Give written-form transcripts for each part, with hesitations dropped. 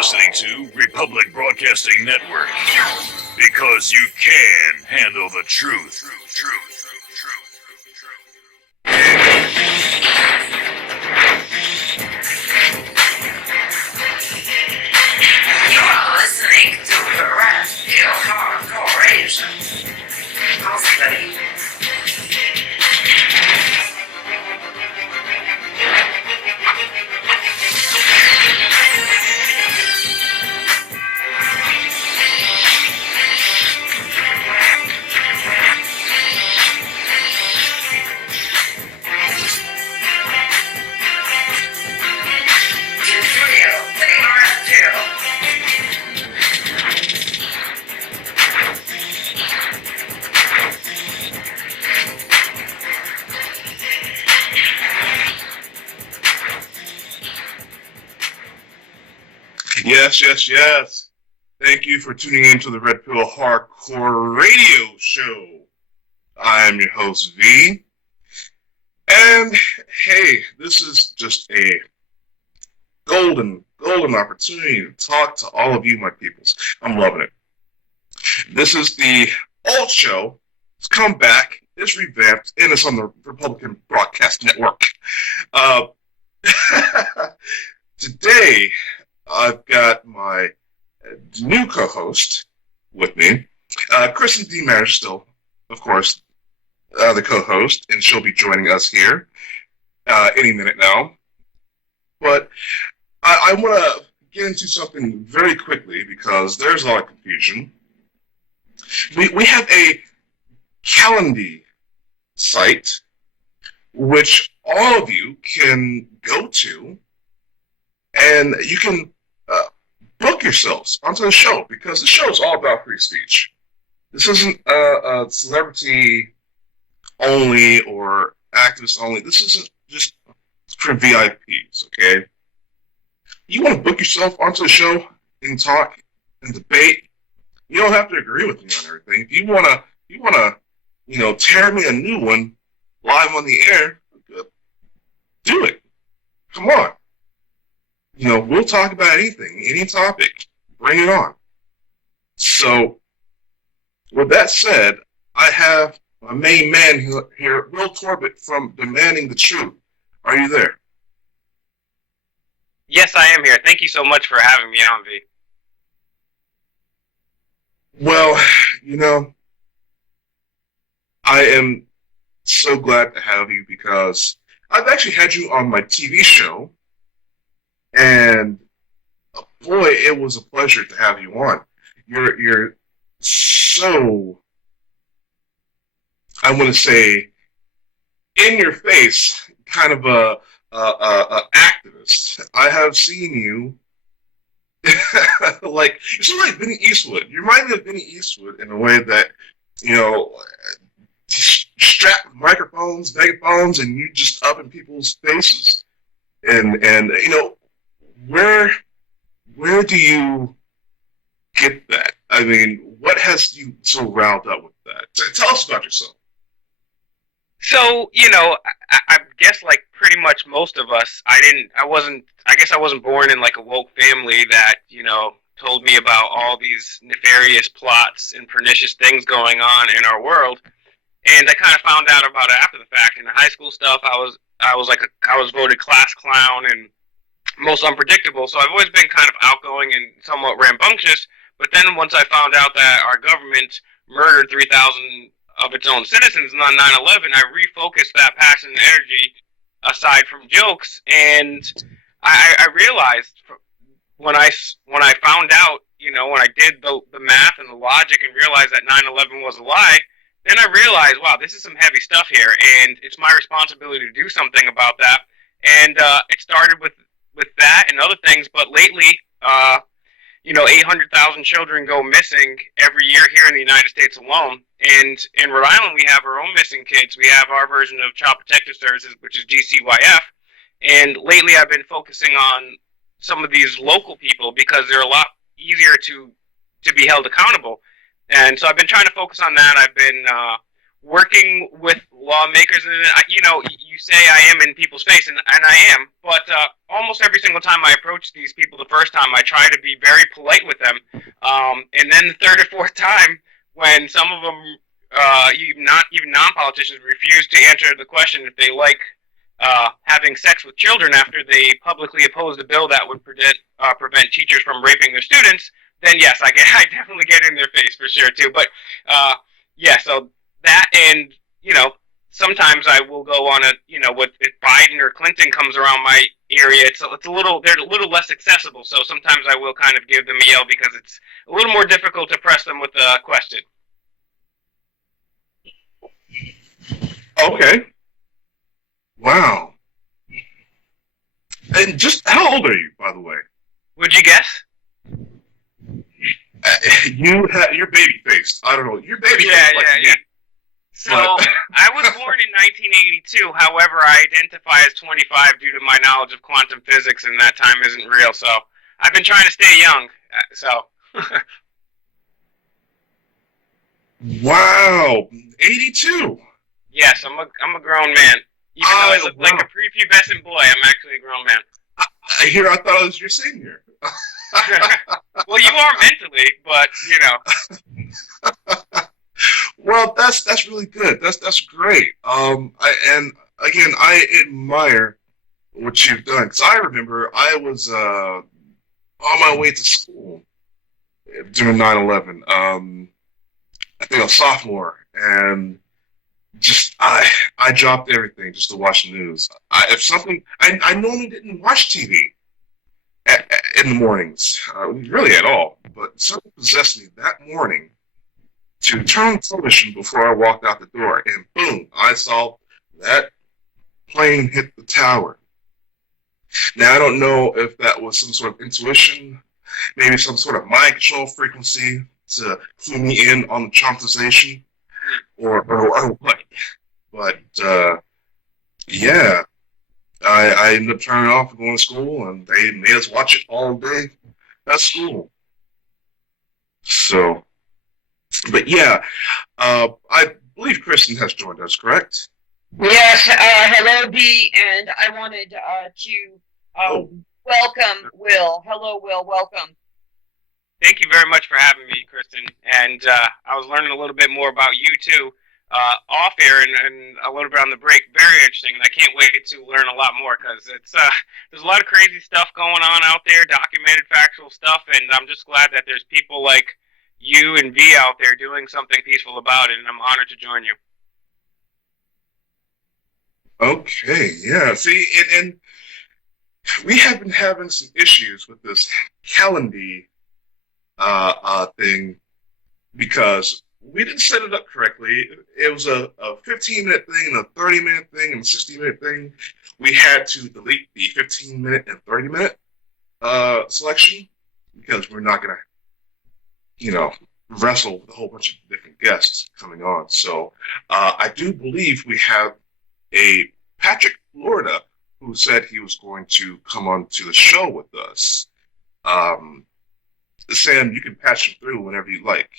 listening to Republic Broadcasting Network. Because you can handle the truth. You're listening to the Red Pill Corporation. How's Yes. Thank you for tuning in to the Red Pill Hardcore Radio Show. I'm your host, V. And, hey, this is just a golden opportunity to talk to all of you, my peoples. I'm loving it. This is the old show. It's come back. It's revamped. And it's on the Republican Broadcast Network. Today, I've got my new co-host with me. Kristen D. Mayer still, of course, the co-host, and she'll be joining us here any minute now. But I want to get into something very quickly because there's a lot of confusion. We have a Calendly site which all of you can go to, and you can book yourselves onto the show, because the show is all about free speech. This isn't a celebrity only or activist only. This isn't just for VIPs, okay? You want to book yourself onto the show and talk and debate. You don't have to agree with me on everything. If you wanna, tear me a new one live on the air, do it. Come on. We'll talk about anything, any topic. Bring it on. So, with that said, I have my main man here, Will Torbett from Demanding the Truth. Are you there? Yes, I am here. Thank you so much for having me on, V. Well, I am so glad to have you because I've actually had you on my TV show. And boy, it was a pleasure to have you on. You're so, I want to say, in your face, kind of a activist. I have seen you you're sort of like Benny Eastwood. You remind me of Benny Eastwood in a way that strap microphones, megaphones, and you just up in people's faces, and Where do you get that? I mean, what has you so riled up with that? Tell us about yourself. So, I guess like pretty much most of us, I guess I wasn't born in like a woke family that, told me about all these nefarious plots and pernicious things going on in our world. And I kind of found out about it after the fact. In the high school stuff, I was voted class clown and most unpredictable, so I've always been kind of outgoing and somewhat rambunctious, but then once I found out that our government murdered 3,000 of its own citizens on 9/11, I refocused that passion and energy aside from jokes, and I realized when I found out, when I did the math and the logic and realized that 9/11 was a lie, then I realized, wow, this is some heavy stuff here, and it's my responsibility to do something about that, and it started with that and other things, but lately, 800,000 children go missing every year here in the United States alone, and in Rhode Island we have our own missing kids. We have our version of Child Protective Services, which is GCYF, and lately I've been focusing on some of these local people because they're a lot easier to be held accountable, and so I've been trying to focus on that. I've been working with lawmakers, and you say I am in people's face, and I am, but almost every single time I approach these people the first time, I try to be very polite with them, and then the third or fourth time, when some of them, even non-politicians, refuse to answer the question if they like having sex with children after they publicly opposed a bill that would prevent teachers from raping their students, then yes, I definitely get in their face for sure too. But yeah, so that, and sometimes I will go on if Biden or Clinton comes around my area, they're a little less accessible. So sometimes I will kind of give them a yell because it's a little more difficult to press them with a question. Okay. Wow. And just how old are you, by the way? Would you guess? You're baby faced. I don't know. You're baby faced. Yeah. So I was born in 1982. However, I identify as 25 due to my knowledge of quantum physics, and that time isn't real. So I've been trying to stay young. So. Wow, 82. Yes, I'm a grown man. Even though I look like a prepubescent boy, I'm actually a grown man. I thought I was your senior. Well, you are mentally, but Well, that's really good. That's great. I admire what you've done, because I remember I was on my way to school during 9/11. I think I was a sophomore, and just I dropped everything just to watch the news. I normally didn't watch TV in the mornings, really at all. But something possessed me that morning to turn on television before I walked out the door, and boom, I saw that plane hit the tower. Now I don't know if that was some sort of intuition, maybe some sort of mind control frequency to clue me in on the traumatization, or what. But yeah, I ended up turning it off and going to school, and they made us watch it all day at school. So, but yeah, I believe Kristen has joined us, correct? Yes, hello, Dee, and I wanted to welcome Will. Hello, Will, welcome. Thank you very much for having me, Kristen. And I was learning a little bit more about you, too, off air and a little bit on the break. Very interesting, and I can't wait to learn a lot more, because there's a lot of crazy stuff going on out there, documented factual stuff, and I'm just glad that there's people like you and V out there doing something peaceful about it, and I'm honored to join you. Okay, yeah. See, and we have been having some issues with this Calendly thing, because we didn't set it up correctly. It was a 15-minute thing, a 30-minute thing, and a 60-minute thing. We had to delete the 15-minute and 30-minute selection, because we're not going to, wrestle with a whole bunch of different guests coming on. So I do believe we have a Patrick Florida who said he was going to come on to the show with us. Sam, you can patch him through whenever you like.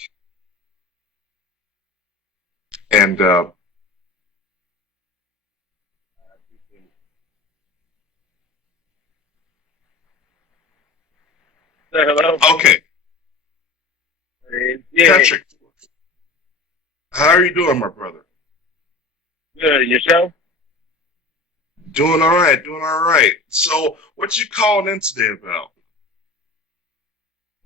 And hello. Okay. Yeah. Patrick, how are you doing, my brother? Good. Yourself? Doing all right. So, what you calling in today about?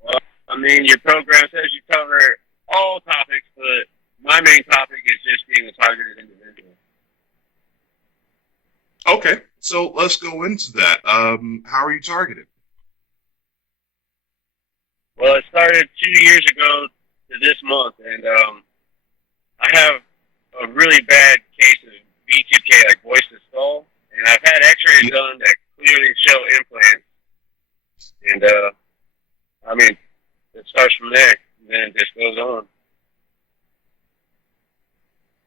Well, your program says you cover all topics, but my main topic is just being a targeted individual. Okay, so let's go into that. How are you targeted? Well, it started 2 years ago to this month, and I have a really bad case of V2K, like voice to skull, and I've had X-rays done that clearly show implants. And it starts from there, and then it just goes on.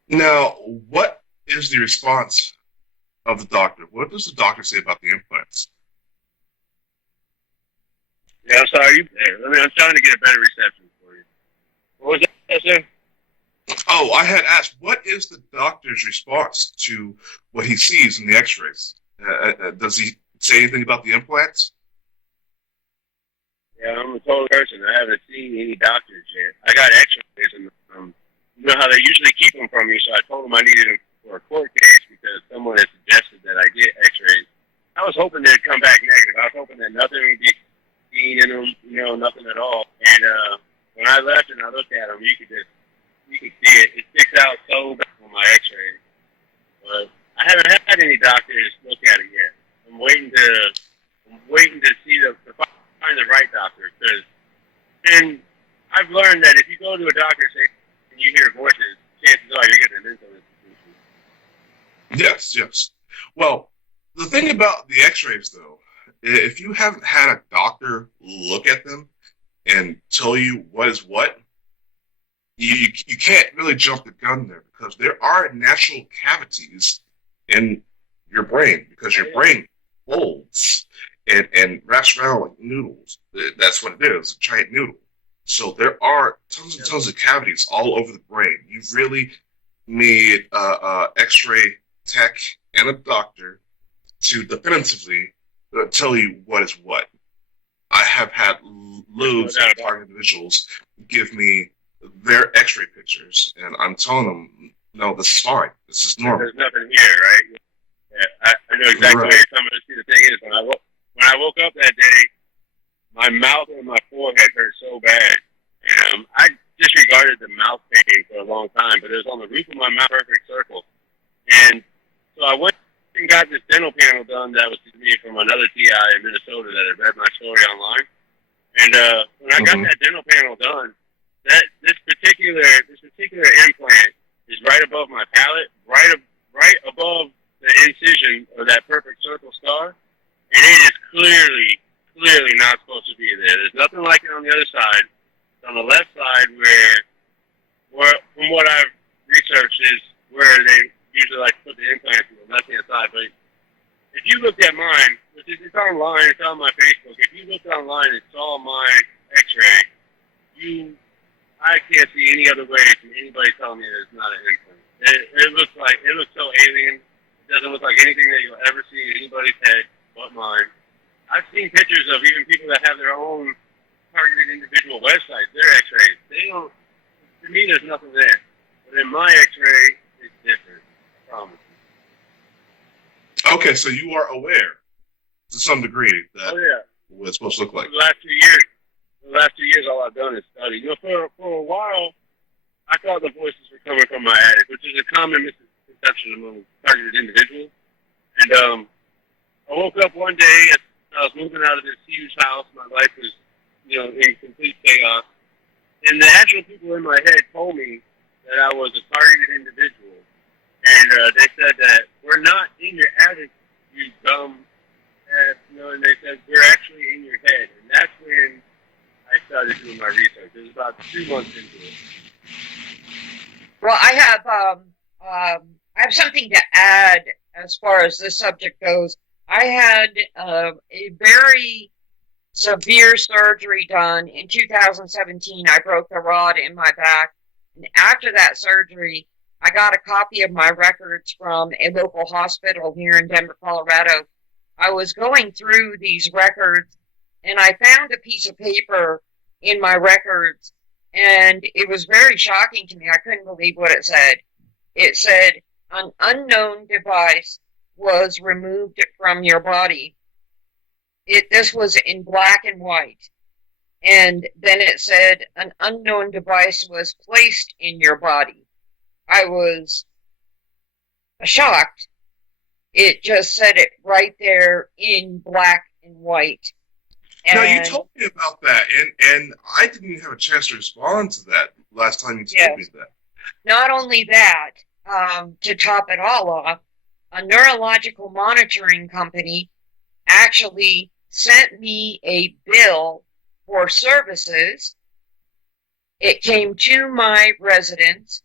Now, what is the response of the doctor? What does the doctor say about the implants? Yeah, I'm sorry. I'm trying to get a better reception for you. What was that, sir? Oh, I had asked, what is the doctor's response to what he sees in the X-rays? Does he say anything about the implants? Yeah, I'm a total person. I haven't seen any doctors yet. I got X-rays, and you know how they usually keep them from me. So I told them I needed them for a court case because someone had suggested that I get X-rays. I was hoping they'd come back negative. I was hoping that nothing would be seen in them, nothing at all. And when I left and I looked at them, you could see it. It sticks out so bad on my X-rays. But I haven't had any doctors look at it yet. I'm waiting to see to find the right doctor, and I've learned that if you go to a doctor and you hear voices, chances are you're getting a mental institution. Yes. Well, the thing about the X-rays, though, if you haven't had a doctor look at them and tell you what is what, you can't really jump the gun there because there are natural cavities in your brain because your brain folds and wraps around like noodles. That's what it is, a giant noodle. So there are tons and tons of cavities all over the brain. You really need X-ray tech and a doctor to definitively tell you what is what. I have had loads of target individuals give me their X-ray pictures, and I'm telling them, no, this is fine. This is normal. There's nothing here, right? Yeah, I know exactly where you're coming. See, the thing is, when I woke up that day, my mouth and my forehead hurt so bad. And I disregarded the mouth pain for a long time, but it was on the roof of my mouth, perfect circle. And so I went and got this dental panel done that was to me from another TI in Minnesota that had read my story online. And when I got that dental panel done, this particular implant is right above my palate, right above the incision of that perfect circle scar, and it is clearly not supposed to be there. There's nothing like it on the other side. It's on the left side where from what I've researched, is where they usually like to put the implant on the left-hand side. But if you looked at mine, it's online, it's on my Facebook. If you looked online and saw my X-ray, I can't see any other way from anybody telling me that it's not an implant. It looks so alien. It doesn't look like anything that you'll ever see in anybody's head but mine. I've seen pictures of even people that have their own targeted individual websites, their X-rays. To me, there's nothing there. But in my X-ray, it's different. I promise you. Okay, so you are aware to some degree that what it's supposed to look like. For the last 2 years, all I've done is study. For a while, I thought the voices were coming from my attic, which is a common misconception among targeted individuals. And I woke up one day and I was moving out of this huge house. My life was, in complete chaos. And the actual people in my head told me that I was a targeted individual. And they said that we're not in your attic, you dumb ass. And they said, we're actually in your head. And that's when I started doing my research. It was about 2 months into it. Well, I have something to add as far as this subject goes. I had a very severe surgery done in 2017. I broke the rod in my back. And after that surgery, I got a copy of my records from a local hospital here in Denver, Colorado. I was going through these records, and I found a piece of paper in my records, and it was very shocking to me. I couldn't believe what it said. It said, an unknown device was removed from your body. This was in black and white. And then it said, an unknown device was placed in your body. I was shocked. It just said it right there in black and white. Now, you told me about that, and I didn't even have a chance to respond to that last time you told me that. Not only that, to top it all off, a neurological monitoring company actually sent me a bill for services. It came to my residence,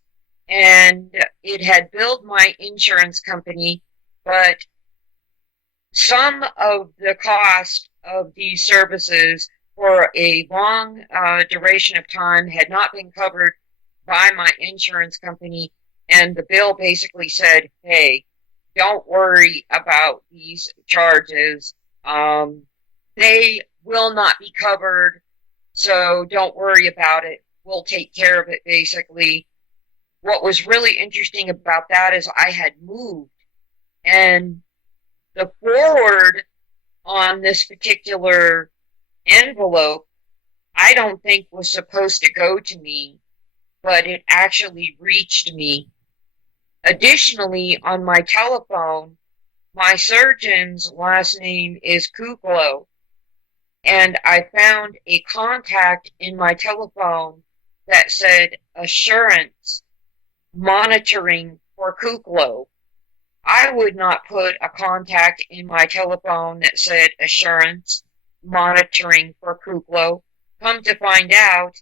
and it had billed my insurance company, but some of the cost of these services for a long duration of time had not been covered by my insurance company, and the bill basically said, hey, don't worry about these charges. They will not be covered, so don't worry about it. We'll take care of it, basically. What was really interesting about that is I had moved, and the forward on this particular envelope, I don't think was supposed to go to me, but it actually reached me. Additionally, on my telephone, my surgeon's last name is Kuklo, and I found a contact in my telephone that said Assurance Monitoring for Kuklo. I would not put a contact in my telephone that said Assurance Monitoring for Kuklo. Come to find out,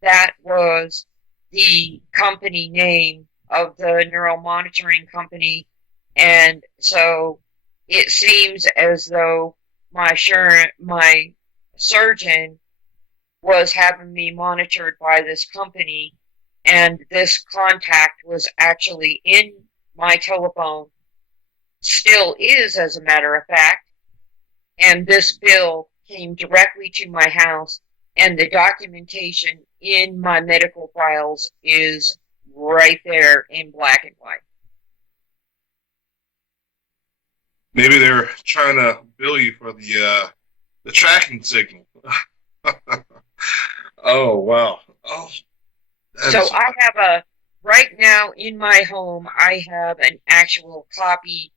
that was the company name of the neural monitoring company, and so it seems as though my surgeon was having me monitored by this company, and this contact was actually in my telephone, still is as a matter of fact, and this bill came directly to my house, and the documentation in my medical files is right there in black and white. Maybe they're trying to bill you for the tracking signal. Oh wow! Oh, so I have right now in my home, I have an actual copy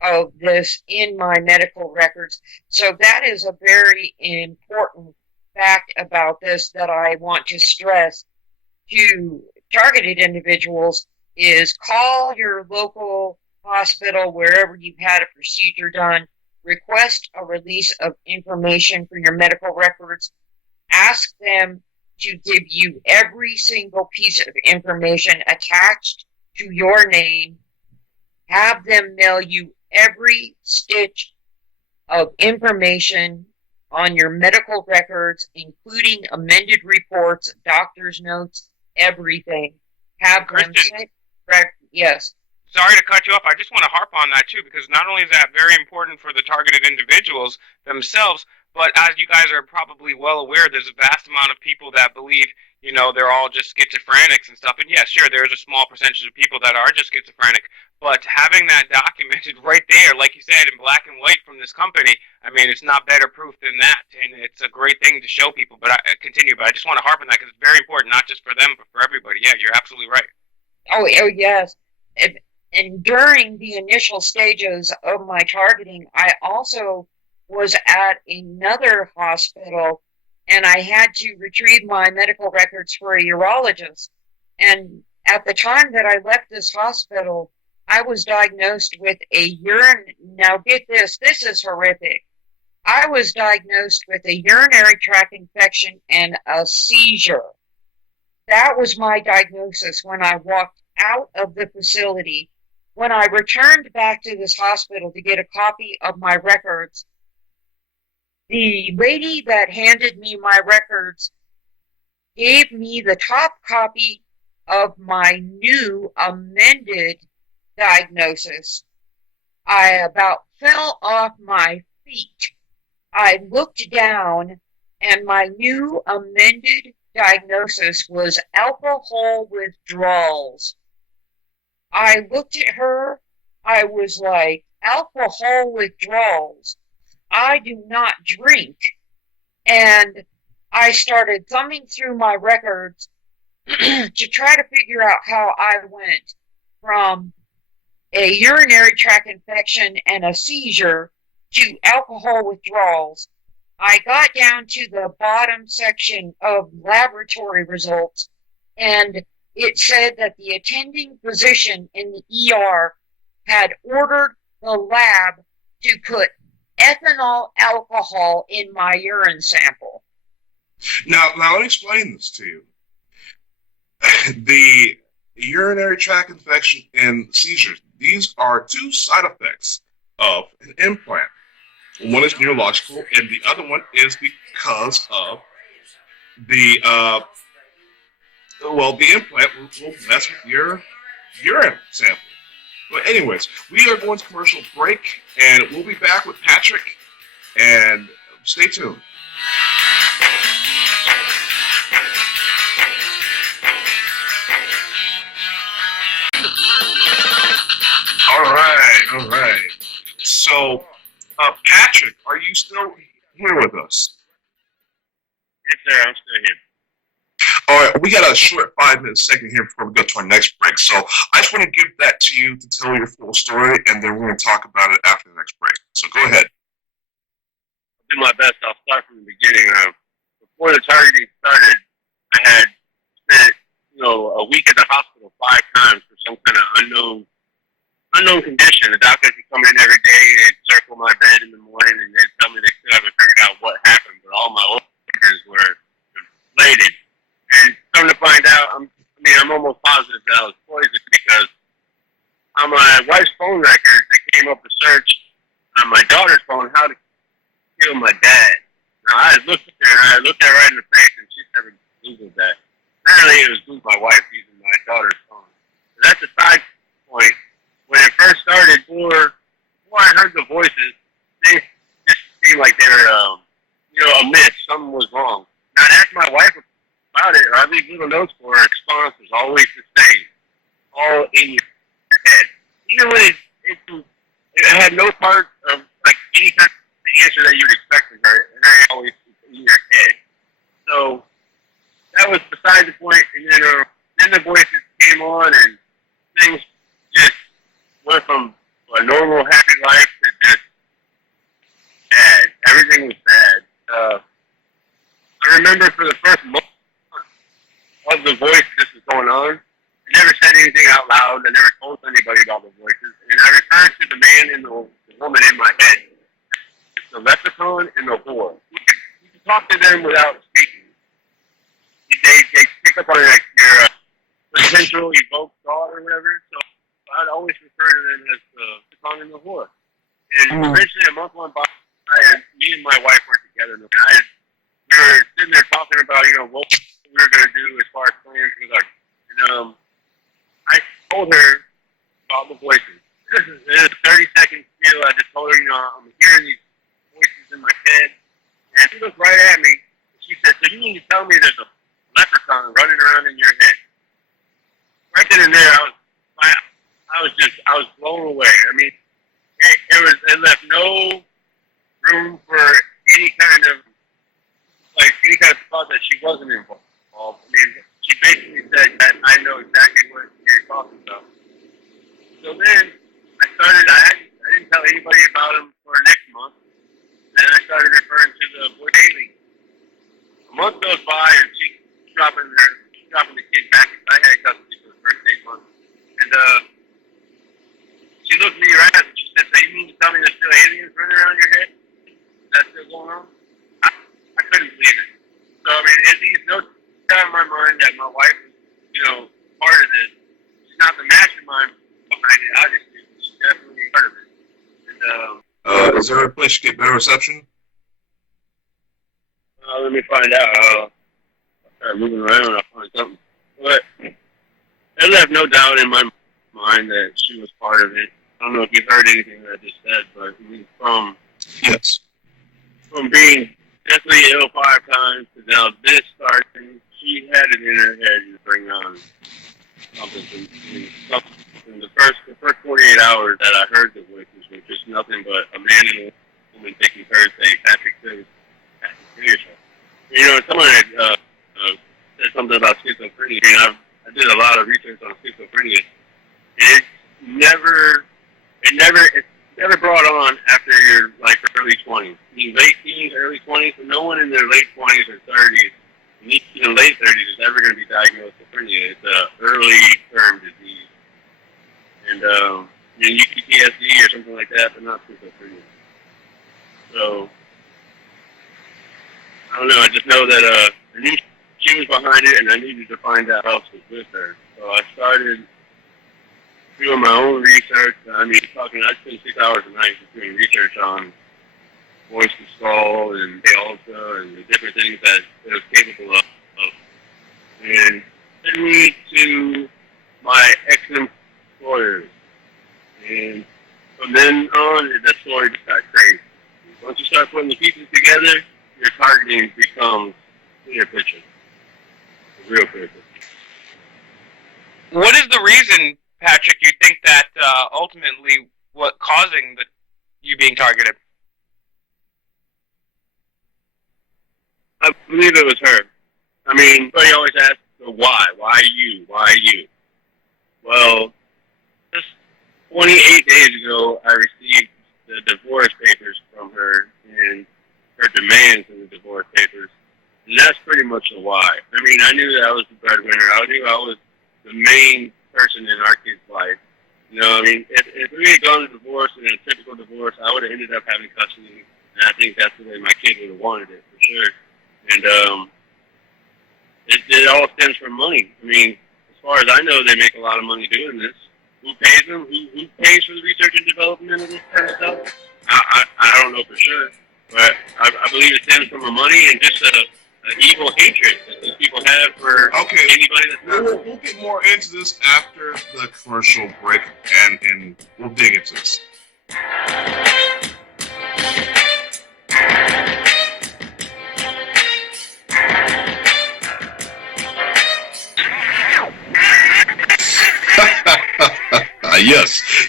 of this in my medical records. So that is a very important fact about this that I want to stress to targeted individuals is call your local hospital wherever you've had a procedure done, request a release of information for your medical records, ask them to give you every single piece of information attached to your name, have them mail you every stitch of information on your medical records, including amended reports, doctor's notes, everything. Have them sent. Yes. Sorry to cut you off. I just want to harp on that too, because not only is that very important for the targeted individuals themselves, but as you guys are probably well aware, there's a vast amount of people that believe, you know, they're all just schizophrenics and stuff. And yes, sure, there's a small percentage of people that are just schizophrenic, but having that documented right there, like you said, in black and white from this company, I mean, it's not better proof than that. And it's a great thing to show people. But I continue, but I just want to harp on that because it's very important, not just for them, but for everybody. Yeah, you're absolutely right. Oh yes. And during the initial stages of my targeting, I also was at another hospital, and I had to retrieve my medical records for a urologist. And at the time that I left this hospital, I was diagnosed with now get this is horrific. I was diagnosed with a urinary tract infection and a seizure. That was my diagnosis when I walked out of the facility. When I returned back to this hospital to get a copy of my records, the lady that handed me my records gave me the top copy of my new amended diagnosis. I about fell off my feet. I looked down, and my new amended diagnosis was alcohol withdrawals. I looked at her. I was like, alcohol withdrawals. I do not drink. And I started thumbing through my records to try to figure out how I went from a urinary tract infection and a seizure to alcohol withdrawals. I got down to the bottom section of laboratory results, and it said that the attending physician in the ER had ordered the lab to put ethanol alcohol in my urine sample. Now let me explain this to you. The urinary tract infection and seizures, these are two side effects of an implant. One is neurological, and the other one is because of the Well, the implant will mess with your urine sample. But anyways, we are going to commercial break, and we'll be back with Patrick. And stay tuned. All right. So, Patrick, are you still here with us? Yes, sir. I'm still here. All right, we got a short 5-minute segment here before we go to our next break. So I just want to give that to you to tell your full story, and then we're going to talk about it after the next break. So go ahead. I'll do my best. I'll start from the beginning. Before the targeting started, I had spent, a week at the hospital 5 times for some kind of unknown condition. The doctors would come in every day, they'd circle my bed in the morning, and they'd tell me they still haven't figured out what happened, but all my organs were inflated. And come to find out, I'm almost positive that I was poisoned because on my wife's phone records, they came up a search on my daughter's phone how to kill my dad. Now, I looked at her, and I looked at her right in the face, and she's never Googled that. Apparently, it was Googled my wife using my daughter's phone. So that's a side point. When it first started, before I heard the voices, they just seemed like they were, amiss. Something was wrong. Now, I'd ask my wife about it, or I leave little notes for her. Response was always the same, all in your head. Even when it had no part of like any kind of answer that you would expect from her, and it always in your head. So that was beside the point. And then the voices came on, and things just went from a normal, happy life to just bad. Everything was bad. I remember for the first month of the voice this was going on, I never said anything out loud. I never told anybody about the voices. And I referred to the man and the woman in my head. The leprechaun and the whore. You can talk to them without speaking. They pick up on your potential evoked thought or whatever. So I'd always refer to them as the leprechaun and the whore. And eventually a month went by, and me and my wife were together. And we were sitting there talking about, what we were going to do as far as plans with our, I told her about the voices. In a 30-second spiel, I just told her, I'm hearing these voices in my head. And she looked right at me, and she said, so you mean to tell me there's a leprechaun running around in your head? Right then and there, I was blown away. I mean, it left no room for any kind of thought that she wasn't involved. I mean, she basically said that I know exactly what you're talking about. So then I didn't tell anybody about him for next month. Then I started referring to the boy daily. A month goes by, and she's dropping the kid back. I had custody for the first 8 months. And she looked me right at me and she said, so you mean to tell me there's still aliens running around your head? Is that still going on? I couldn't believe it. So, I mean, it leaves no doubt in my mind that my wife is, part of this. She's not the mastermind behind it, obviously, but she's definitely part of it. And, is there a place to get better reception? let me find out. I'll start moving around. I'll find something. But it left no doubt in my mind that she was part of it. I don't know if you heard anything that I just said, but from being definitely ill 5 times to now this starting, she had it in her head to bring on something. The first 48 hours that I heard the voices were just nothing but a man and a woman taking turns saying, Patrick, kill yourself. Someone had said something about schizophrenia. I did a lot of research on schizophrenia. It's never brought on after your early 20s. Late teens, early 20s, so no one in their late 20s or 30s, even late 30s, is ever going to be diagnosed with schizophrenia. It's an early term disease. And you can PTSD or something like that, but not schizophrenia. So I don't know. I just know that I knew she was behind it, and I needed to find out who else was with her. So I started doing my own research. I spend 6 hours a night just doing research on voice to skull and Alta and the different things that it was capable of. And sent me to my ex-employers. And from then on, the story just got crazy. Once you start putting the pieces together, your targeting becomes clear picture. A real clear picture. What is the reason, Patrick, you think that ultimately what causing you being targeted? I believe it was her. I mean, everybody always asks, so why? Why you? Why you? Well, just 28 days ago, I received the divorce papers from her and her demands in the divorce papers. And that's pretty much the why. I mean, I knew that I was the breadwinner. I knew I was the main person in our kid's life. You know, I mean, if we had gone to divorce, in a typical divorce, I would have ended up having custody. And I think that's the way my kid would have wanted it, for sure. And it all stems from money. I mean, as far as I know, they make a lot of money doing this. Who pays them? Who pays for the research and development of this kind of stuff? I don't know for sure. But I believe it stems from the money and just an evil hatred that these people have for anybody that's not. We'll get more into this after the commercial break, and we'll dig into this.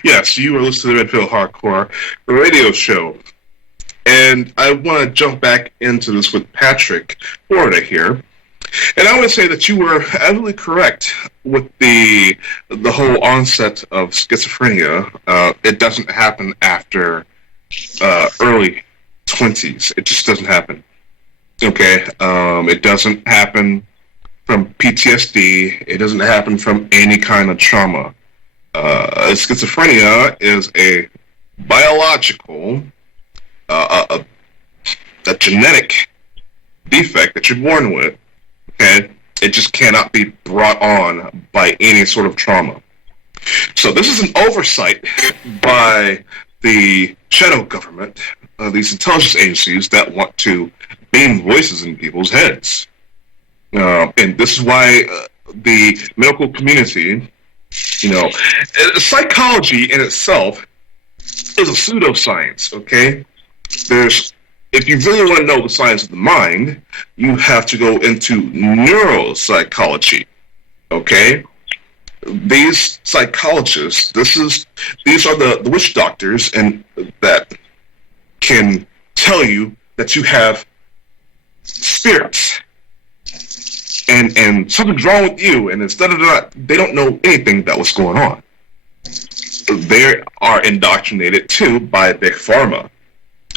Yes, you are listening to Red Pill Hardcore radio show. And I want to jump back into this with Patrick Florida here. And I would say that you were absolutely correct with the whole onset of schizophrenia. It doesn't happen after early 20s. It just doesn't happen. Okay? It doesn't happen from PTSD. It doesn't happen from any kind of trauma. Schizophrenia is a biological, a genetic defect that you're born with. Okay, it just cannot be brought on by any sort of trauma. So this is an oversight by the shadow government, these intelligence agencies that want to beam voices in people's heads, and this is why the medical community. Psychology in itself is a pseudoscience, okay? If you really want to know the science of the mind, you have to go into neuropsychology, okay? These psychologists, these are the witch doctors and that can tell you that you have spirits. And something's wrong with you, and it's they don't know anything about what's going on. They are indoctrinated too by Big Pharma.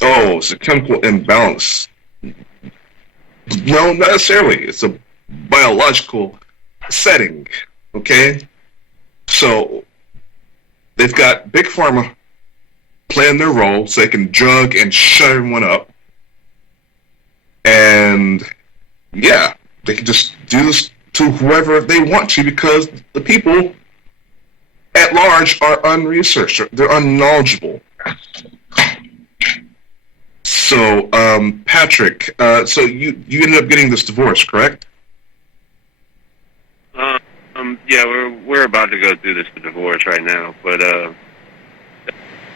Oh, it's a chemical imbalance. No, not necessarily. It's a biological setting. Okay, so they've got Big Pharma playing their role so they can drug and shut everyone up, and yeah. They can just do this to whoever they want to because the people at large are unresearched. They're unknowledgeable. So, Patrick, so you ended up getting this divorce, correct? Yeah, we're about to go through this divorce right now, but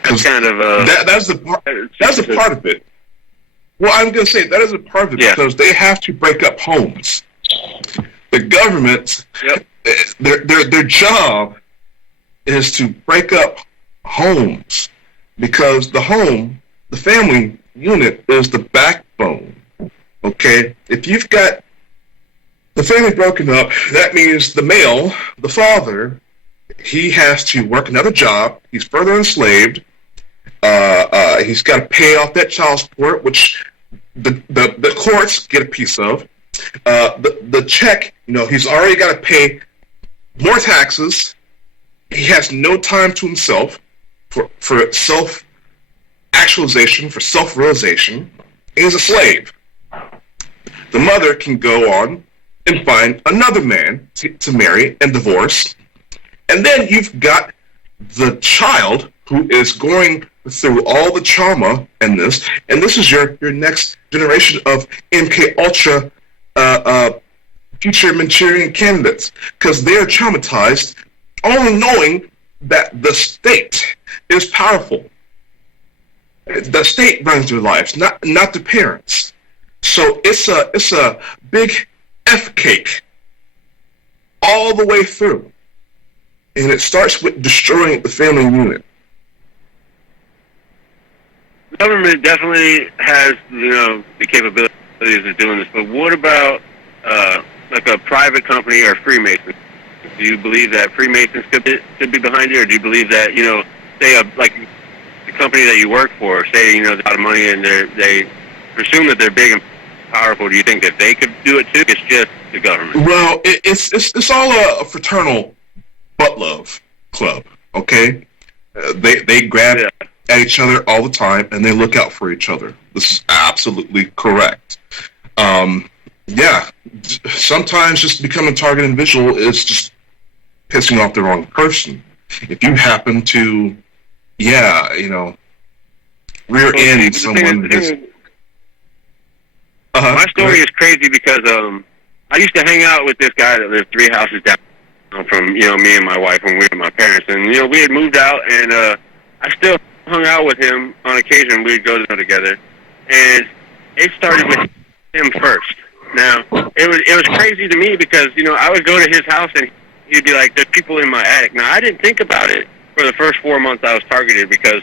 that's kind of that's the part. That's a part of it. Well, I'm going to say that is a part of it because they have to break up homes. The government, their job is to break up homes because the home, the family unit, is the backbone. Okay? If you've got the family broken up, that means the male, the father, he has to work another job. He's further enslaved. He's got to pay off that child support, which the courts get a piece of. The check, he's already got to pay more taxes. He has no time to himself for self-actualization, for self-realization. He's a slave. The mother can go on and find another man to marry and divorce. And then you've got the child who is going through all the trauma and this is your next generation of MK Ultra future Manchurian candidates because they're traumatized, only knowing that the state is powerful. The state runs their lives, not the parents. So it's a big F cake all the way through, and it starts with destroying the family unit. The government definitely has, the capabilities of doing this, but what about like a private company or Freemasons? Do you believe that Freemasons could be behind it, or do you believe that, say like the company that you work for, say, there's a lot of money and they presume that they're big and powerful, do you think that they could do it too? It's just the government. Well, it's all a fraternal butt love club, okay? They grab at each other all the time, and they look out for each other. This is absolutely correct. Sometimes just becoming a targeted visual is just pissing off the wrong person. If you happen to, rear end someone. My story is crazy because I used to hang out with this guy that lived 3 houses down from me and my wife when we were with my parents, and we had moved out, and I still hung out with him on occasion. We'd go together, and it started with him first. Now it was crazy to me because I would go to his house and he'd be like, "There's people in my attic." Now I didn't think about it for the first 4 months I was targeted because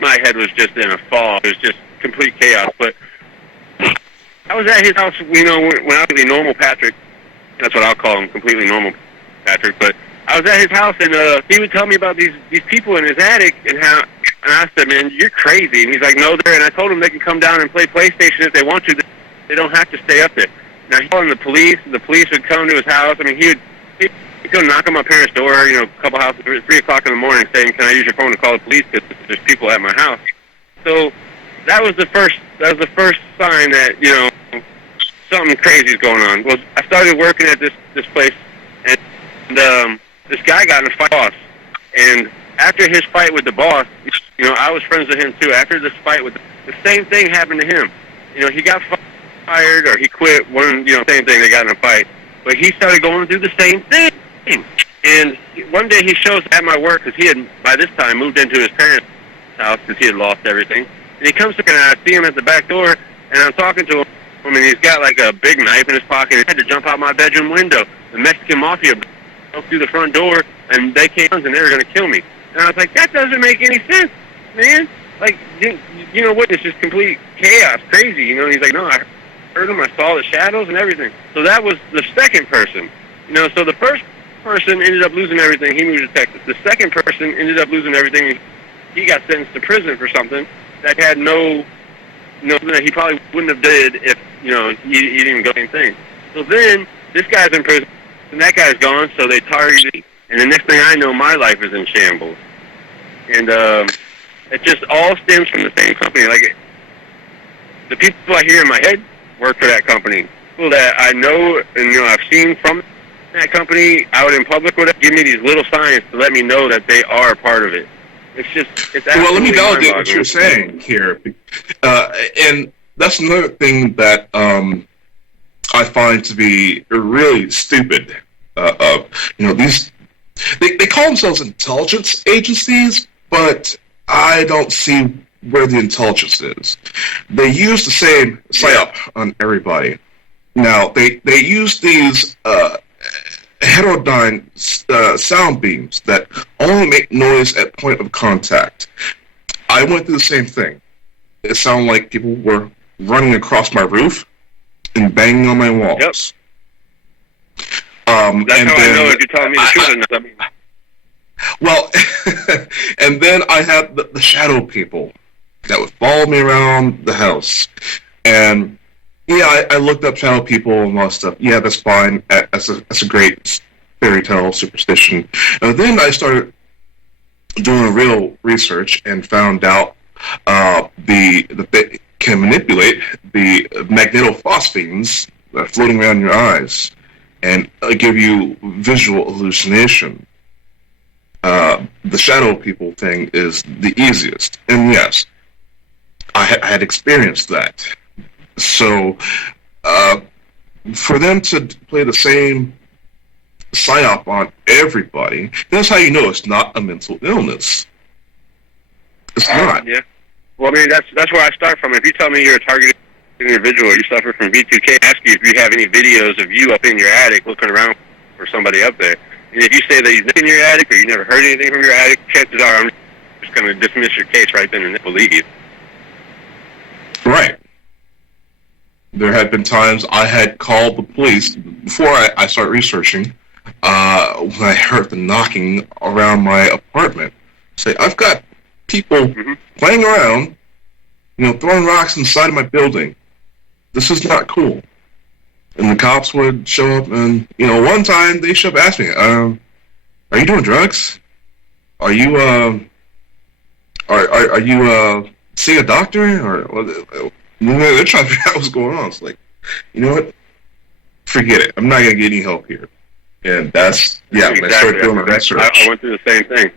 my head was just in a fog. It was just complete chaos. But I was at his house, when I was the normal Patrick. That's what I'll call him, completely normal Patrick. But I was at his house, and he would tell me about these people in his attic, and I said, "Man, you're crazy." And he's like, "No, they're." And I told him they can come down and play PlayStation if they want to. They don't have to stay up there. Now he called the police. The police would come to his house. I mean, he could knock on my parents' door, a couple houses at 3 o'clock in the morning, saying, "Can I use your phone to call the police because there's people at my house?" So that was the first sign that something crazy is going on. Well, I started working at this place, and this guy got in a fight with the boss. And after his fight with the boss, I was friends with him too. After this fight with the same thing happened to him. He got fired or he quit. Same thing. They got in a fight, but he started going through the same thing. And one day he shows up at my work because he had by this time moved into his parents' house because he had lost everything. And he comes to me and I see him at the back door, and I'm talking to him, and he's got like a big knife in his pocket. He had to jump out my bedroom window. The Mexican mafia broke through the front door, and they came and they were going to kill me. And I was like, that doesn't make any sense, man. Like, what? It's just complete chaos, crazy. He's like, no, I heard him. I saw the shadows and everything. So that was the second person. So the first person ended up losing everything. He moved to Texas. The second person ended up losing everything. He got sentenced to prison for something that had that he probably wouldn't have did if, he didn't even go anything. So then, this guy's in prison, and that guy's gone, so they targeted me. And the next thing I know, my life is in shambles. And it just all stems from the same company. Like, the people I hear in my head work for that company. People that I know and, I've seen from that company out in public would give me these little signs to let me know that they are a part of it. It's absolutely well, let me validate what you're saying here. And that's another thing that I find to be really stupid. These they call themselves intelligence agencies, but I don't see where the intelligence is. They use the same psyop on everybody. Now they use these heterodyne sound beams that only make noise at point of contact. I went through the same thing. It sounded like people were running across my roof and banging on my walls. Yep. That's how I know if you're telling me the truth or not. I mean, well, and then I had the shadow people that would follow me around the house. And I looked up shadow people and all that stuff. Yeah, that's fine. That's a great fairy tale superstition. And then I started doing real research and found out they can manipulate the magnetophosphenes that are floating around your eyes and give you visual hallucination. The shadow people thing is the easiest. And yes, I had experienced that. So for them to play the same psyop on everybody, that's how you know it's not a mental illness. It's not. Yeah. Well, I mean, that's where I start from. If you tell me you're a targeted individual, or you suffer from V2K, I ask you if you have any videos of you up in your attic looking around for somebody up there. And if you say that you're in your attic or you never heard anything from your attic, chances are I'm just going to dismiss your case right then and believe you. Right. There had been times I had called the police before I started researching when I heard the knocking around my apartment. Say, I've got people playing around, throwing rocks inside of my building. This is not cool. And the cops would show up, and one time they showed up and asked me, "Are you doing drugs? Are you are you seeing a doctor?" Or they're trying to figure out what's going on. It's like, you know what? Forget it. I'm not gonna get any help here. And that's when I started doing my research. I went through the same thing.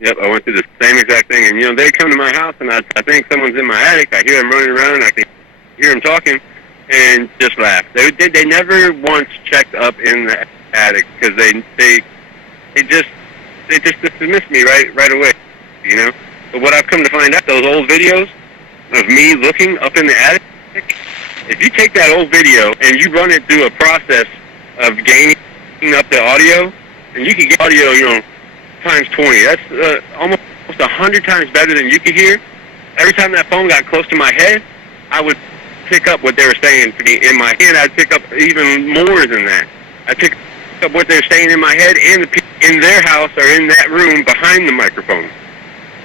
Yep, I went through the same exact thing. And they come to my house, and I think someone's in my attic. I hear them running around. I can hear them talking. And just laugh. They never once checked up in the attic because they just dismissed me right away. But what I've come to find out, those old videos of me looking up in the attic, if you take that old video and you run it through a process of gaining up the audio, and you can get audio, times 20. That's almost 100 times better than you could hear. Every time that phone got close to my head, I would pick up what they were saying to me in my head. I'd pick up even more than that. I'd pick up what they were saying in my head and in their house or in that room behind the microphone.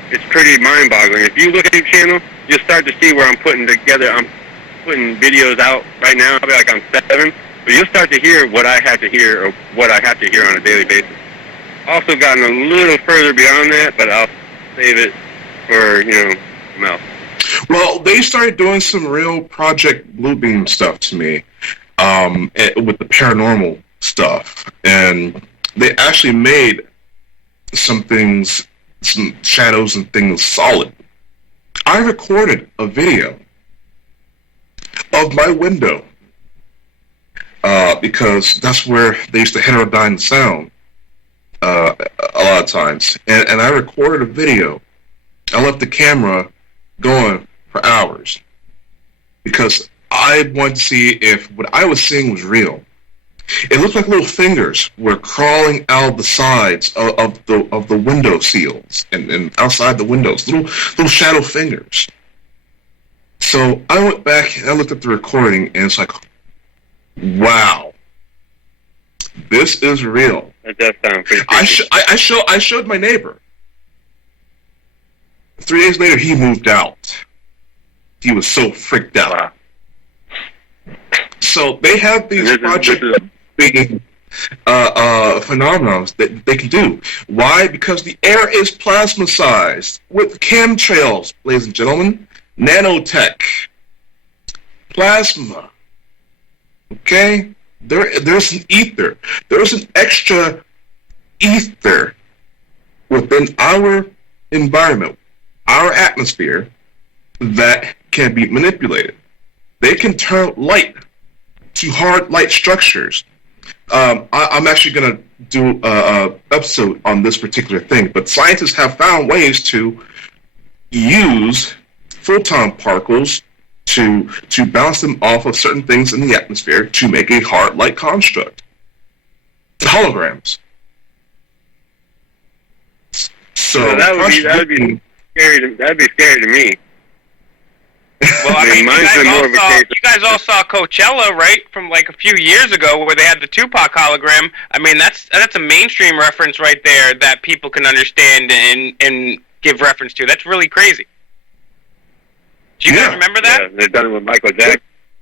It's pretty mind-boggling. If you look at each channel, you'll start to see where I'm putting videos out right now. I'll be like on 7, but you'll start to hear what I have to hear or what I have to hear on a daily basis. Also gotten a little further beyond that, but I'll save it for, something else. Well, they started doing some real Project Bluebeam stuff to me with the paranormal stuff. And they actually made some things, some shadows and things solid. I recorded a video of my window because that's where they used to heterodyne the sound a lot of times. And I recorded a video. I left the camera going for hours because I wanted to see if what I was seeing was real. It looked like little fingers were crawling out the sides of the window seals and outside the windows, little shadow fingers. So I went back and I looked at the recording, and it's like, wow, this is real. That does sound pretty creepy. I showed my neighbor. 3 days later, he moved out. He was so freaked out. Wow. So they have these Project Bluebeam phenomena that they can do. Why? Because the air is plasma-sized with chemtrails, ladies and gentlemen. Nanotech. Plasma. Okay? There's an ether. There's an extra ether within our environment, our atmosphere, that can be manipulated. They can turn light to hard light structures. I'm actually going to do an episode on this particular thing, but scientists have found ways to use photon particles to bounce them off of certain things in the atmosphere to make a hard light construct. Holograms. So that would be scary. That'd be scary to me. Well, I mean, you guys all saw Coachella, right? From like a few years ago, where they had the Tupac hologram. I mean, that's a mainstream reference right there that people can understand and give reference to. That's really crazy. Do you guys remember that? Yeah, they've done it with Michael Jackson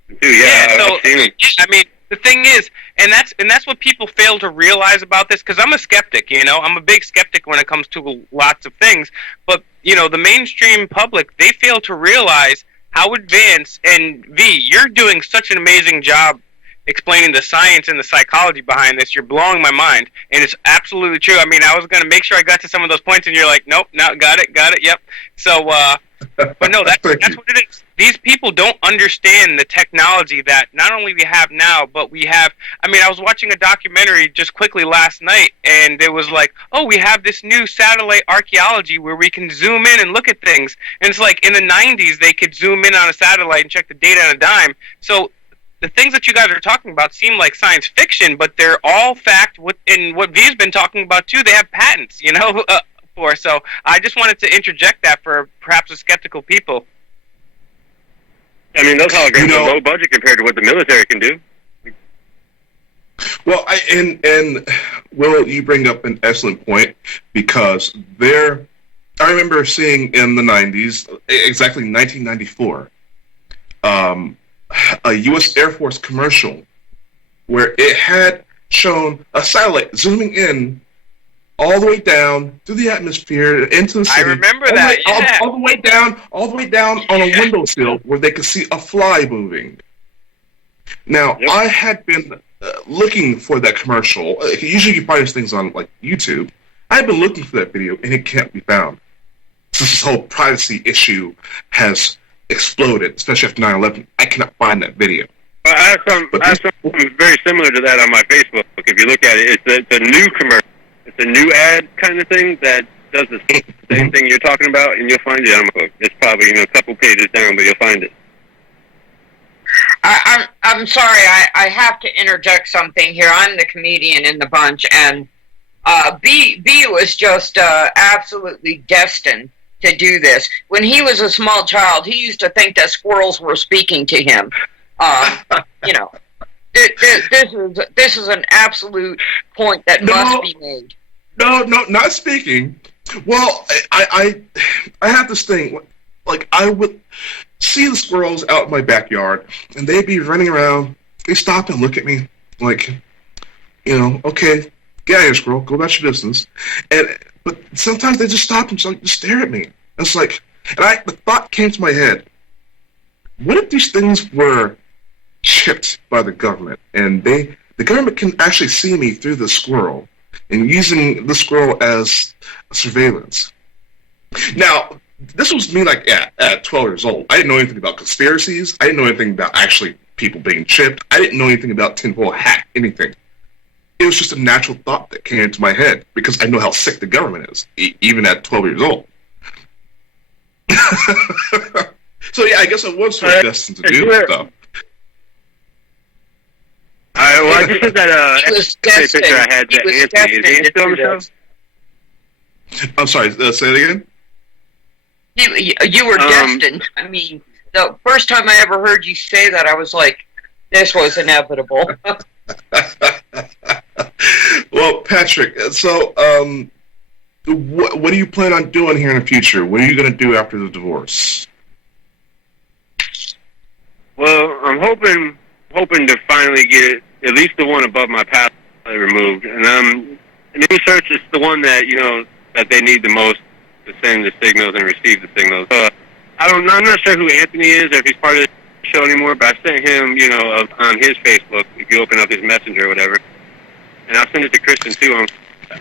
too. Yeah, so I've seen him. I mean, the thing is, and that's what people fail to realize about this. Because I'm a skeptic, I'm a big skeptic when it comes to lots of things. But the mainstream public, they fail to realize how advanced, and V, you're doing such an amazing job explaining the science and the psychology behind this. You're blowing my mind, and it's absolutely true. I mean, I was going to make sure I got to some of those points, and you're like, nope, no, got it, yep. So, but no, that's what it is. these people don't understand the technology that not only we have now, but we have. I mean, I was watching a documentary just quickly last night, and it was like, oh, we have this new satellite archaeology where we can zoom in and look at things. And it's like in the 90s, they could zoom in on a satellite and check the data on a dime. So the things that you guys are talking about seem like science fiction, but they're all fact. In what V's been talking about too, they have patents, for. So I just wanted to interject that for perhaps the skeptical people. I mean, those holograms are low budget compared to what the military can do. Well, and Will, you bring up an excellent point, because I remember seeing in the 90s, exactly 1994, a U.S. Air Force commercial where it had shown a satellite zooming in all the way down through the atmosphere into the city. I remember that. All the way down on a windowsill where they could see a fly moving. Now, Yep. I had been looking for that commercial. Usually you find these things on like YouTube. I had been looking for that video, and it can't be found. Since this whole privacy issue has exploded, especially after 9/11, I cannot find that video. I have something very similar to that on my Facebook. If you look at it, it's a new commercial. It's a new ad kind of thing that does the same thing you're talking about, and you'll find it on my book. It's probably a couple pages down, but you'll find it. I'm sorry. I have to interject something here. I'm the comedian in the bunch, and B was just absolutely destined to do this. When he was a small child, he used to think that squirrels were speaking to him. This is an absolute point that must be made. No, not speaking. Well, I have this thing. Like, I would see the squirrels out in my backyard, and they'd be running around. They stop and look at me, like, okay, get out of here, squirrel. Go about your business. But sometimes they just stop and just stare at me. It's like, the thought came to my head: what if these things were chipped by the government, and the government can actually see me through the squirrel, and using the squirrel as surveillance? Now, this was me at 12 years old. I didn't know anything about conspiracies. I didn't know anything about actually people being chipped. I didn't know anything about tinfoil hat, anything. It was just a natural thought that came into my head, because I know how sick the government is, even at 12 years old. So yeah, I guess I was sort of destined to do that stuff. I just said that picture I had that Anthony. Is he still on the show? I'm sorry, say it again? You were destined. I mean, the first time I ever heard you say that, I was like, this was inevitable. Well, Patrick, so what do you plan on doing here in the future? What are you going to do after the divorce? Well, I'm hoping to finally get at least the one above my path removed, and in research, it's the one that that they need the most to send the signals and receive the signals. I'm not sure who Anthony is or if he's part of the show anymore, but I sent him on his Facebook, if you open up his messenger or whatever, and I'll send it to Kristen too.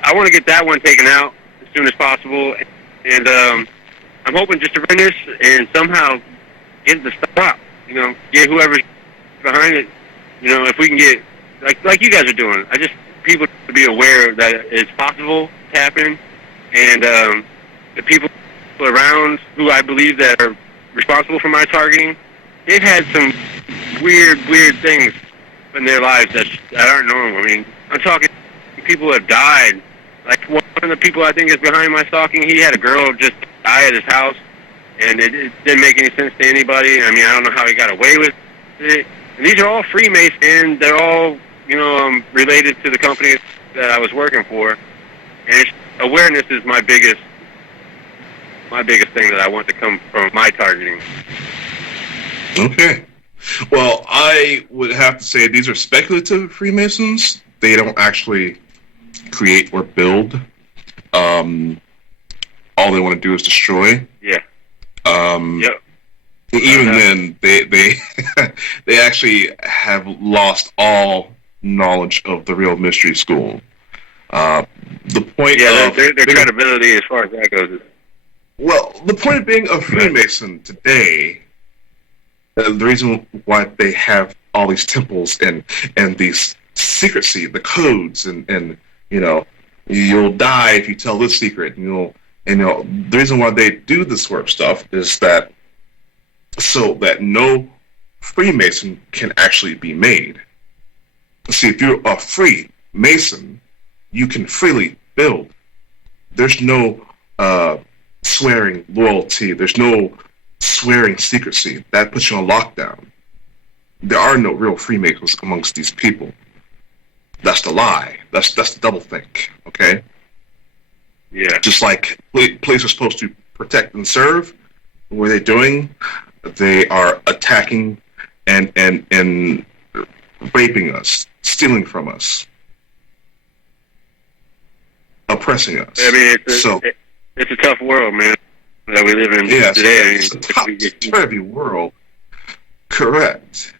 I want to get that one taken out as soon as possible, and I'm hoping just to run this and somehow get the stop. Get whoever's behind it. If we can get like you guys are doing. I just people to be aware that it's possible to happen, and the people around who I believe that are responsible for my targeting, they've had some weird things in their lives that aren't normal. I mean, I'm talking people who have died. Like one of the people I think is behind my stalking, he had a girl just die at his house, and it didn't make any sense to anybody. I mean, I don't know how he got away with it. And these are all Freemasons, and they're all, related to the company that I was working for. And awareness is my biggest thing that I want to come from my targeting. Okay. Well, I would have to say these are speculative Freemasons. They don't actually create or build. All they want to do is destroy. Yeah. Yep. Even then, they they actually have lost all knowledge of the real mystery school. The point of their credibility as far as that goes. Well, the point of being a Freemason today the reason why they have all these temples and these secrecy, the codes, and you'll die if you tell this secret. The reason why they do this sort of stuff is that so that no Freemason can actually be made. See, if you're a Freemason, you can freely build. There's no swearing loyalty. There's no swearing secrecy. That puts you on lockdown. There are no real Freemasons amongst these people. That's the lie. That's the doublethink. Okay. Yeah. Just like police are supposed to protect and serve, what are they doing? They are attacking and raping us, stealing from us, oppressing us. I mean, it's a tough world, man, that we live in today. It's a tough, heavy world. Correct.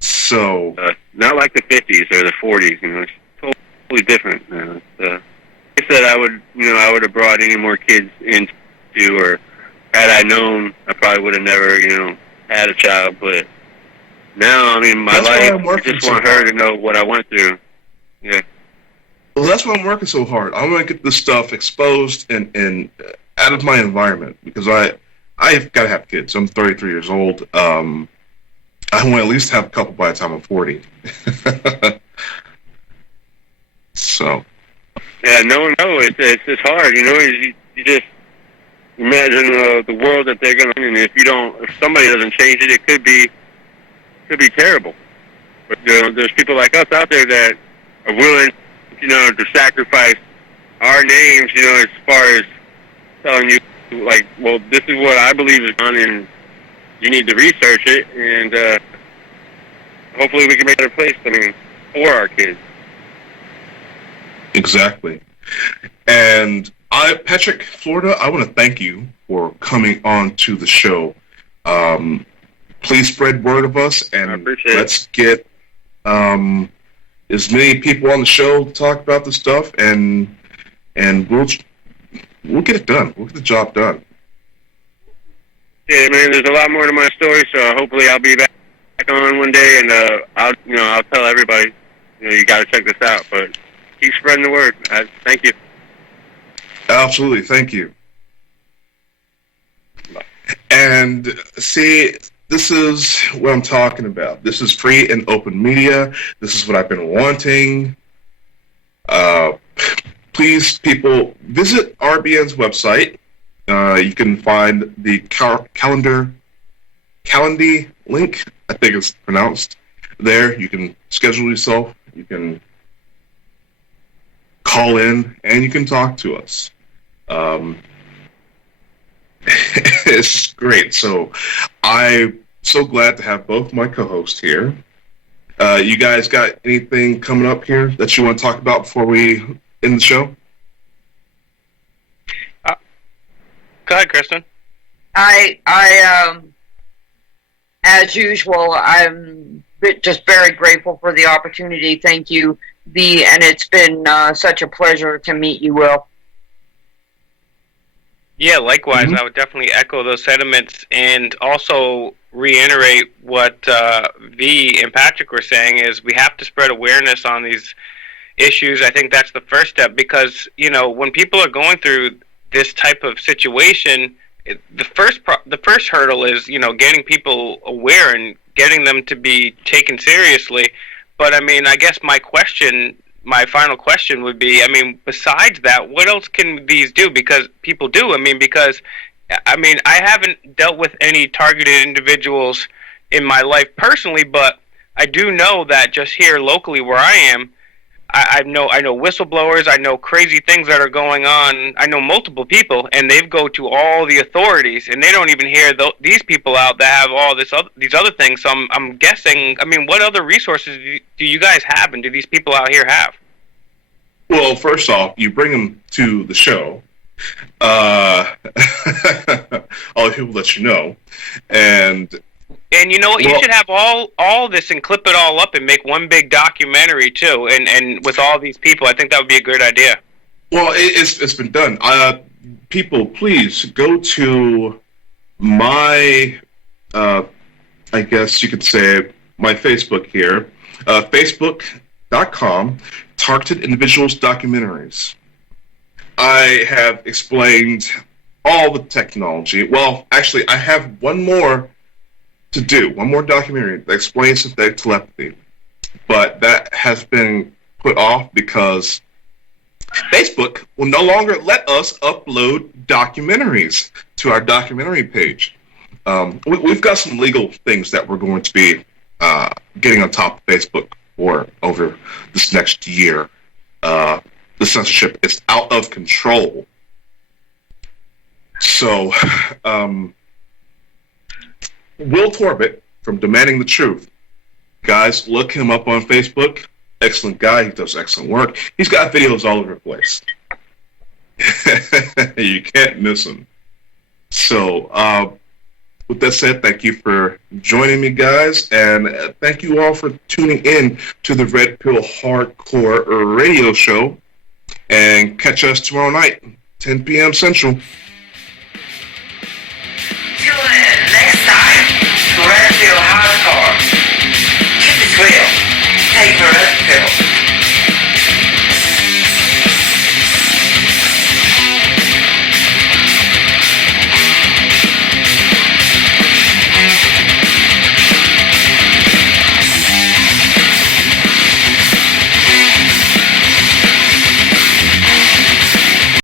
So not like the 50s or the 40s. It's totally different. I said I would have brought any more kids into, or had I known, I probably would have never, had a child. But now, I mean, my life, I just want her to know what I went through. Yeah. Well, that's why I'm working so hard. I want to get this stuff exposed and out of my environment, because I've got to have kids. I'm 33 years old. I want to at least have a couple by the time I'm 40. So. Yeah, no, it's hard. You just imagine the world that they're going to, and if somebody doesn't change it, it could be terrible. But there's people like us out there that are willing, to sacrifice our names, as far as telling you, like, well, this is what I believe is on, and you need to research it, and hopefully we can make it a place, for our kids. Exactly. And Patrick, Florida, I want to thank you for coming on to the show. Please spread word of us, and let's get as many people on the show to talk about this stuff, and we'll get it done. We'll get the job done. Yeah, man. There's a lot more to my story, so hopefully I'll be back on one day, and I'll tell everybody. You got to check this out, but keep spreading the word. Thank you. Absolutely, thank you. And see, this is what I'm talking about. This is free and open media. This is what I've been wanting. Please, people, visit RBN's website. You can find the Calendly link, I think it's pronounced. There, you can schedule yourself. You can call in, and you can talk to us. It's great. So I'm so glad to have both my co-hosts here. You guys got anything coming up here that you want to talk about before we end the show? Go ahead, Kristen. I as usual, I'm just very grateful for the opportunity. Thank you, and it's been such a pleasure to meet you, Will. Yeah, likewise. I would definitely echo those sentiments, and also reiterate what V and Patrick were saying is we have to spread awareness on these issues. I think that's the first step, because when people are going through this type of situation, the first hurdle is getting people aware and getting them to be taken seriously. But I guess my final question would be, besides that, what else can these do? Because people do. Because I haven't dealt with any targeted individuals in my life personally, but I do know that just here locally where I am, I know whistleblowers. I know crazy things that are going on. I know multiple people, and they go to all the authorities, and they don't even hear these people out that have all these other things. So I'm guessing. What other resources do you guys have, and do these people out here have? Well, first off, you bring them to the show. All the people let you know, and you know what? You should have all this and clip it all up and make one big documentary too, and with all these people. I think that would be a great idea. Well, it's been done. People, please go to my I guess you could say, my Facebook here, facebook.com, Targeted Individuals Documentaries. I have explained all the technology. Well, actually, I have one more to do, one more documentary that explains synthetic telepathy. But that has been put off because Facebook will no longer let us upload documentaries to our documentary page. We've got some legal things that we're going to be getting on top of Facebook for over this next year. The censorship is out of control. So, Will Torbett from Demanding the Truth. Guys, look him up on Facebook. Excellent guy. He does excellent work. He's got videos all over the place. You can't miss him. So, with that said, thank you for joining me, guys, and thank you all for tuning in to the Red Pill Hardcore Radio Show. And catch us tomorrow night, 10 p.m. Central.